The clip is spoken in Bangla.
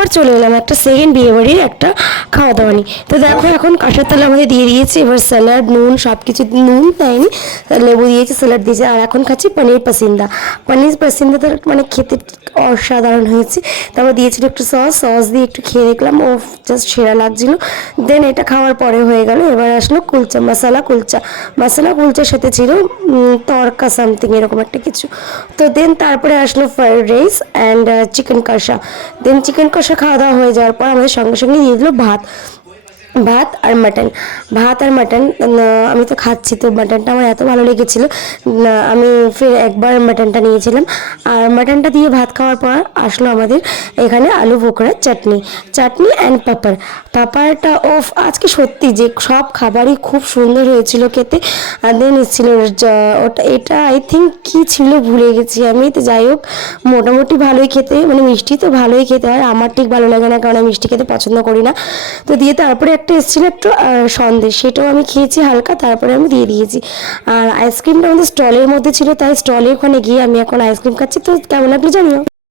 আবার চলে এলাম একটা সেকেন্ড বিয়ে বাড়ির একটা খাওয়া দাওয়া নিয়ে। তো দেখো এখন কাঁসার তালা আমাদের দিয়ে দিয়েছে, এবার স্যালাড নুন সব কিছু নুন দেয়নি, লেবু দিয়েছে স্যালাড দিয়েছে, আর এখন খাচ্ছি পনির পাসিন্দা। পনির পাসিন্দা মানে খেতে অসাধারণ হয়েছে। তারপর দিয়েছিল একটু সস সস দিয়ে একটু খেয়ে দেখলাম, ও জাস্ট সেরা লাগছিল। দেন এটা খাওয়ার পরে হয়ে গেল, এবার আসলো কুলচা মশালা কুলচা মশালা, কুলচার সাথে ছিল তরকা সামথিং এরকম একটা কিছু। তো দেন তারপরে আসলো ফ্রাইড রাইস অ্যান্ড চিকেন কষা। দেন চিকেন কষা খাওয়া দাওয়া হয়ে যাওয়ার পর আমাদের সঙ্গে সঙ্গে দিয়ে দিল ভাত। ভাত আর মাটন। ভাত আর মাটন আমি তো খাচ্ছি, তো মাটনটা আমার এত ভালো লেগেছিলো আমি ফের একবার মাটনটা নিয়েছিলাম। আর মাটনটা দিয়ে ভাত খাওয়ার পর আসলো আমাদের এখানে আলু বোকরার চাটনি চাটনি অ্যান্ড পাপার পাপারটা ওফ, আজকে সত্যি যে সব খাবারই খুব সুন্দর হয়েছিল খেতে, আর দেন এসেছিল ওটা, এটা আই থিঙ্ক কী ছিল ভুলে গেছি আমি, তো যাই হোক, মোটামুটি ভালোই খেতে মানে মিষ্টি তো ভালোই খেতে হয় আমার ঠিক ভালো লাগে না, কারণ আমি মিষ্টি খেতে পছন্দ করি না। তো দিয়ে তারপরে একটা এসেছিল একটু সন্দেশ, সেটাও আমি খেয়েছি হালকা, তারপরে আমি দিয়ে দিয়েছি। আর আইসক্রিমটা আমাদের স্টলের মধ্যে ছিল, তাই স্টলে ওখানে গিয়ে আমি এখন আইসক্রিম খাচ্ছি। তো কেমন লাগল জানিও?